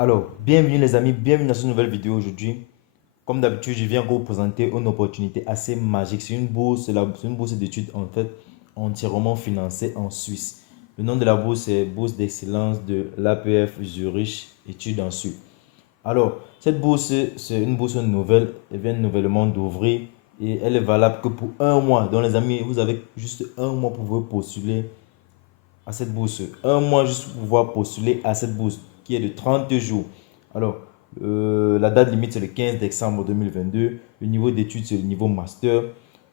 Alors, bienvenue les amis, bienvenue dans cette nouvelle vidéo aujourd'hui. Comme d'habitude, je viens vous présenter une opportunité assez magique. C'est une bourse, c'est une bourse d'études en fait entièrement financée en Suisse. Le nom de la bourse est Bourse d'excellence de l'APF Zurich, études en Suisse. Alors, cette bourse, c'est une bourse nouvelle, elle vient nouvellement d'ouvrir et elle est valable que pour un mois. Donc les amis, vous avez juste un mois pour vous postuler à cette bourse. Un mois juste pour pouvoir postuler à cette bourse qui est de 30 jours. Alors, la date limite, c'est le 15 décembre 2022. Le niveau d'études, c'est le niveau master.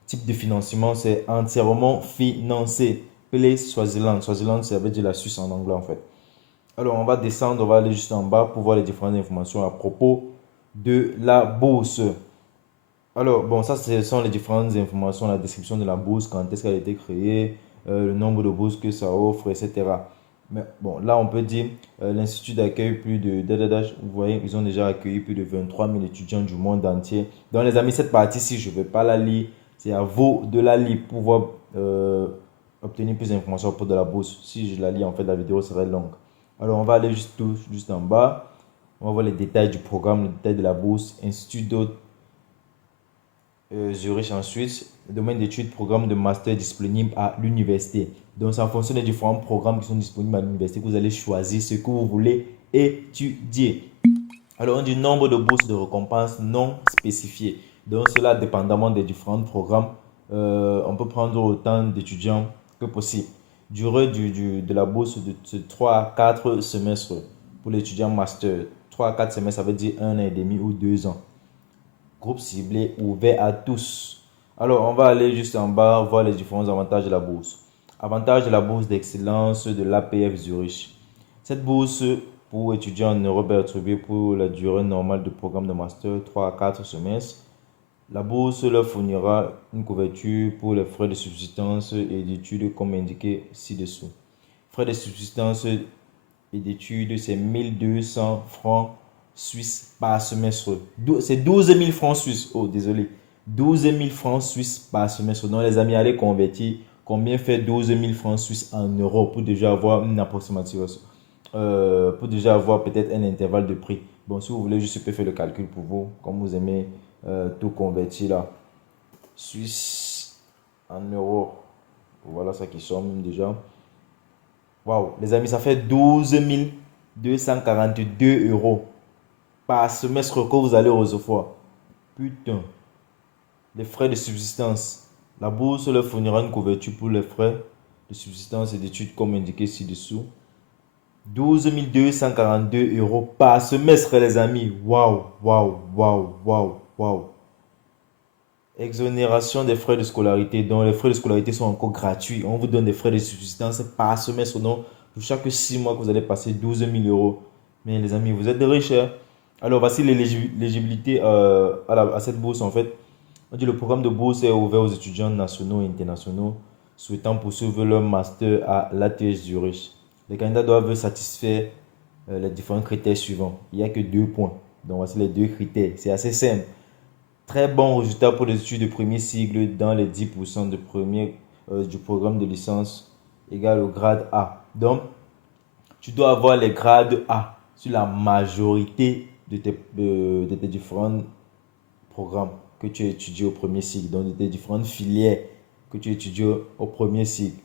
Type de financement, c'est entièrement financé. Play Swaziland. Swaziland, ça veut dire la Suisse en anglais en fait. Alors, on va descendre, on va aller juste en bas pour voir les différentes informations à propos de la bourse. Alors, bon, ça, ce sont les différentes informations, la description de la bourse, quand est-ce qu'elle a été créée, le nombre de bourses que ça offre, etc. Mais bon, là, on peut dire, l'Institut d'accueil plus vous voyez, ils ont déjà accueilli plus de 23 000 étudiants du monde entier. Donc, les amis, cette partie-ci, je ne vais pas la lire. C'est à vous de la lire pour pouvoir obtenir plus d'informations pour de la bourse. Si je la lis, en fait, la vidéo serait longue. Alors, on va aller juste en bas. On va voir les détails du programme, les détails de la bourse, Institut d'autres Zurich en Suisse, le domaine d'études, programme de master disponible à l'université. Donc, c'est en fonction des différents programmes qui sont disponibles à l'université que vous allez choisir ce que vous voulez étudier. Alors, on dit nombre de bourses de récompense non spécifiées. Donc, cela dépendamment des différents programmes, on peut prendre autant d'étudiants que possible. Durée de la bourse de 3 à 4 semestres pour l'étudiant master. 3 à 4 semestres, ça veut dire 1 an et demi ou 2 ans. Groupe ciblé ouvert à tous. Alors, on va aller juste en bas, voir les différents avantages de la bourse. Avantage de la bourse d'excellence de l'APF Zurich. Cette bourse pour étudiants en Europe est attribuée pour la durée normale du programme de master 3 à 4 semestres. La bourse leur fournira une couverture pour les frais de subsistance et d'études comme indiqué ci-dessous. Frais de subsistance et d'études, c'est 1200 francs suisses par semestre. C'est 12 000 francs suisses. Oh, désolé. 12 000 francs suisses par semestre. Donc, les amis, allez convertir. Combien fait 12 000 francs suisses en euros pour déjà avoir une approximation, pour déjà avoir peut-être un intervalle de prix. Bon, si vous voulez, je peux faire le calcul pour vous, comme vous aimez tout convertir là. Suisse en euros. Voilà ça qui somme déjà. Waouh, les amis, ça fait 12 242 euros par semestre que vous allez recevoir. Putain, les frais de subsistance. La bourse leur fournira une couverture pour les frais de subsistance et d'études comme indiqué ci-dessous. 12 242 euros par semestre, les amis. Waouh, waouh, waouh, waouh, waouh. Exonération des frais de scolarité. Donc, les frais de scolarité sont encore gratuits. On vous donne des frais de subsistance par semestre. Donc, pour chaque 6 mois que vous allez passer 12 000 euros. Mais les amis, vous êtes de riches, hein? Alors, voici l'éligibilité à cette bourse. En fait, on dit le programme de bourse est ouvert aux étudiants nationaux et internationaux souhaitant poursuivre leur master à l'ATH Zurich. Les candidats doivent satisfaire les différents critères suivants. Il n'y a que 2 points. Donc, voici les 2 critères. C'est assez simple. Très bon résultat pour les études de premier cycle dans les 10% de premier, du programme de licence égal au grade A. Donc, tu dois avoir les grades A sur la majorité de tes différents programmes que tu étudies au premier cycle, donc de tes différentes filières que tu étudies au premier cycle.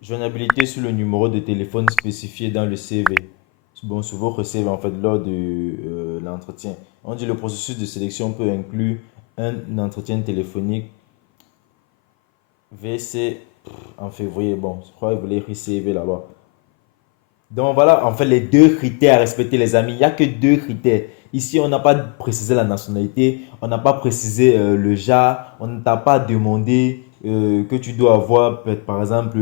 Joignabilité sur le numéro de téléphone spécifié dans le CV. Bon, sur votre CV en fait lors de l'entretien. On dit le processus de sélection peut inclure un entretien téléphonique VC en février. Bon, je crois que vous voulez écrire CV là-bas. Donc voilà, en fait, les 2 critères à respecter, les amis. Il n'y a que 2 critères. Ici, on n'a pas précisé la nationalité, on n'a pas précisé le genre, on ne t'a pas demandé que tu dois avoir, par exemple,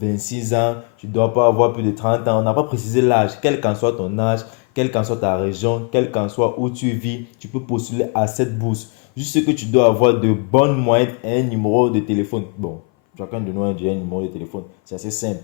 26 ans, tu ne dois pas avoir plus de 30 ans. On n'a pas précisé l'âge, quel qu'en soit ton âge, quelle qu'en soit ta région, quel qu'en soit où tu vis, tu peux postuler à cette bourse. Juste ce que tu dois avoir de bonnes moyennes et un numéro de téléphone. Bon, chacun de nous a un numéro de téléphone, c'est assez simple.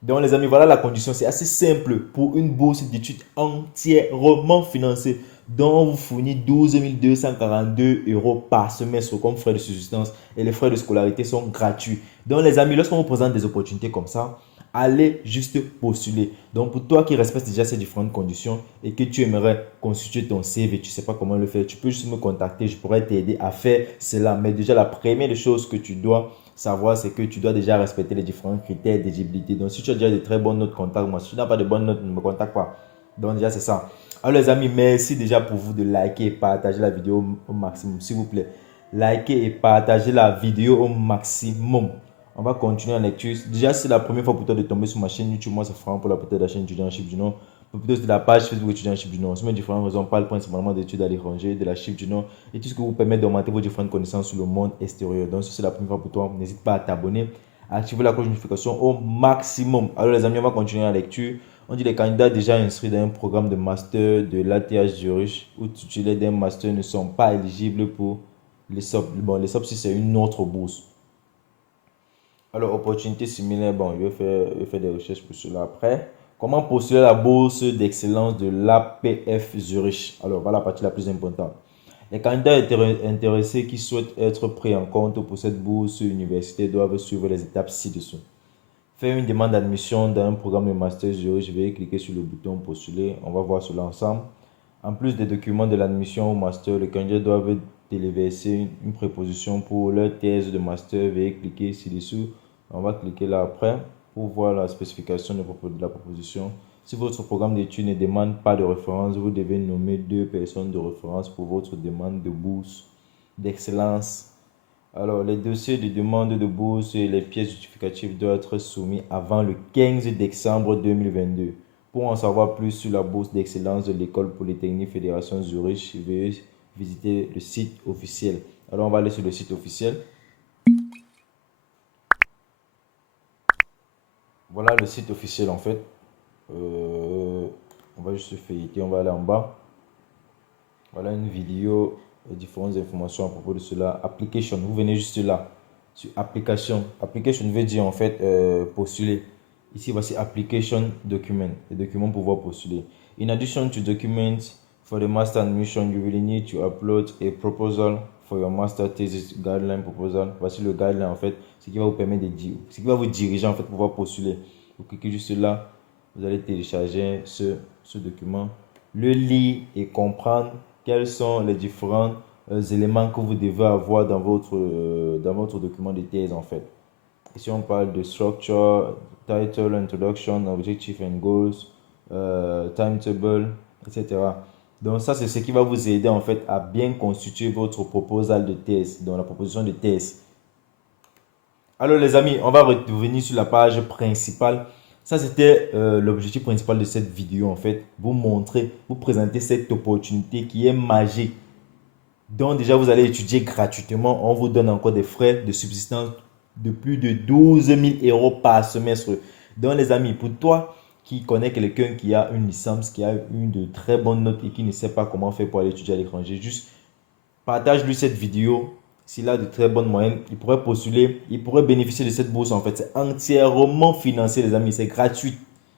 Donc les amis, voilà la condition. C'est assez simple pour une bourse d'études entièrement financée dont on vous fournit 12 242 euros par semestre comme frais de subsistance et les frais de scolarité sont gratuits. Donc les amis, lorsqu'on vous présente des opportunités comme ça, allez juste postuler. Donc, pour toi qui respecte déjà ces différentes conditions et que tu aimerais constituer ton CV, tu ne sais pas comment le faire, tu peux juste me contacter, je pourrais t'aider à faire cela. Mais déjà, la première chose que tu dois savoir, c'est que tu dois déjà respecter les différents critères d'éligibilité. Donc, si tu as déjà de très bonnes notes, contacte-moi. Si tu n'as pas de bonnes notes, ne me contacte pas. Donc, déjà, c'est ça. Alors, les amis, merci déjà pour vous de liker et partager la vidéo au maximum, s'il vous plaît. Likez et partagez la vidéo au maximum. On va continuer en lecture. Déjà, c'est la première fois pour toi de tomber sur ma chaîne YouTube. Moi, c'est Franck pour la peut-être la chaîne étudiant Chip du Nord. Plutôt de la page Facebook étudiant Chip du Nord. Sur mes différentes raisons, on parle principalement d'études à l'étranger, de la Chip du Nord et tout ce qui vous permet d'augmenter vos différentes connaissances sur le monde extérieur. Donc, si c'est la première fois pour toi, n'hésite pas à t'abonner, à activer la cloche de notification au maximum. Alors, les amis, on va continuer la lecture. On dit les candidats déjà inscrits dans un programme de master de l'ATH Zurich ou titulaires d'un master ne sont pas éligibles pour les SOP. Bon, les SOP, si c'est une autre bourse. Alors, opportunité similaire, bon, je vais faire des recherches pour cela après. Comment postuler à la bourse d'excellence de l'APF Zurich? Alors, voilà la partie la plus importante. Les candidats intéressés qui souhaitent être pris en compte pour cette bourse universitaire doivent suivre les étapes ci-dessous. Faire une demande d'admission dans un programme de master Zurich, je vais cliquer sur le bouton postuler. On va voir cela ensemble. En plus des documents de l'admission au master, les candidats doivent téléverser une préposition pour leur thèse de master. Veuillez cliquer ci-dessous. On va cliquer là après pour voir la spécification de la proposition. Si votre programme d'études ne demande pas de référence, vous devez nommer 2 personnes de référence pour votre demande de bourse d'excellence. Alors, les dossiers de demande de bourse et les pièces justificatives doivent être soumis avant le 15 décembre 2022. Pour en savoir plus sur la bourse d'excellence de l'École Polytechnique Fédération Zurich, veuillez visiter le site officiel. Alors, on va aller sur le site officiel. Voilà le site officiel en fait. On va juste feuilleter, on va aller en bas. Voilà une vidéo, différentes informations à propos de cela. Application, vous venez juste là, sur application. Application veut dire en fait postuler. Ici, voici application document, les documents pour pouvoir postuler. In addition to documents for the master admission, you will need to upload a proposal for your master thesis guideline proposal. Voici le guideline en fait, ce qui va vous permettre de dire, ce qui va vous diriger en fait pour pouvoir postuler. Vous cliquez juste là, vous allez télécharger ce document, le lire et comprendre quels sont les différents éléments que vous devez avoir dans votre document de thèse en fait. Ici, on parle de structure, title, introduction, objective and goals, timetable, etc. Donc, ça, c'est ce qui va vous aider en fait à bien constituer votre proposal de thèse, dans la proposition de thèse. Alors, les amis, on va revenir sur la page principale. Ça, c'était l'objectif principal de cette vidéo en fait. Vous montrer, vous présenter cette opportunité qui est magique. Donc, déjà, vous allez étudier gratuitement. On vous donne encore des frais de subsistance de plus de 12 000 euros par semestre. Donc, les amis, pour toi qui connais quelqu'un qui a une licence, qui a une de très bonnes notes et qui ne sait pas comment faire pour aller étudier à l'étranger, juste partage-lui cette vidéo. S'il a de très bonnes moyennes, il pourrait postuler, il pourrait bénéficier de cette bourse en fait. C'est entièrement financé, les amis, c'est gratuit.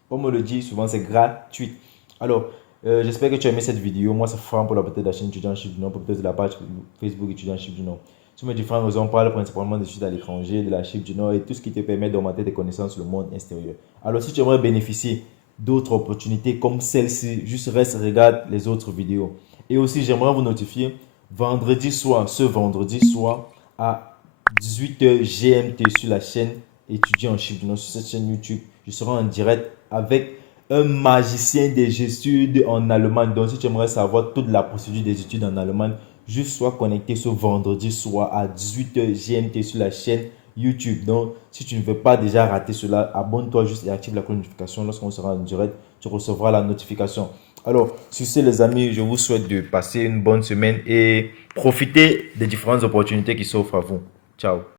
Comme on le dit souvent, c'est gratuit. Alors, j'espère que tu as aimé cette vidéo. Moi, c'est Franck pour la peut-être de la chaîne étudiant Chip du Nord, pour peut-être de la page Facebook étudiant Chip du Nord. Sur mes différentes raisons, on parle principalement des études à l'étranger, de la Chip du Nord et tout ce qui te permet d'augmenter tes connaissances sur le monde extérieur. Alors, si tu aimerais bénéficier d'autres opportunités comme celle-ci, juste reste, regarde les autres vidéos. Et aussi, j'aimerais vous notifier, ce vendredi soir à 18h GMT sur la chaîne étudiant Chip du Nord, sur cette chaîne YouTube, je serai en direct avec un magicien des études en Allemagne. Donc, si tu aimerais savoir toute la procédure des études en Allemagne, juste sois connecté ce vendredi soir à 18h GMT sur la chaîne YouTube. Donc, si tu ne veux pas déjà rater cela, abonne-toi juste et active la cloche de notification. Lorsqu'on sera en direct, tu recevras la notification. Alors, sur ce, les amis, je vous souhaite de passer une bonne semaine et profiter des différentes opportunités qui s'offrent à vous. Ciao.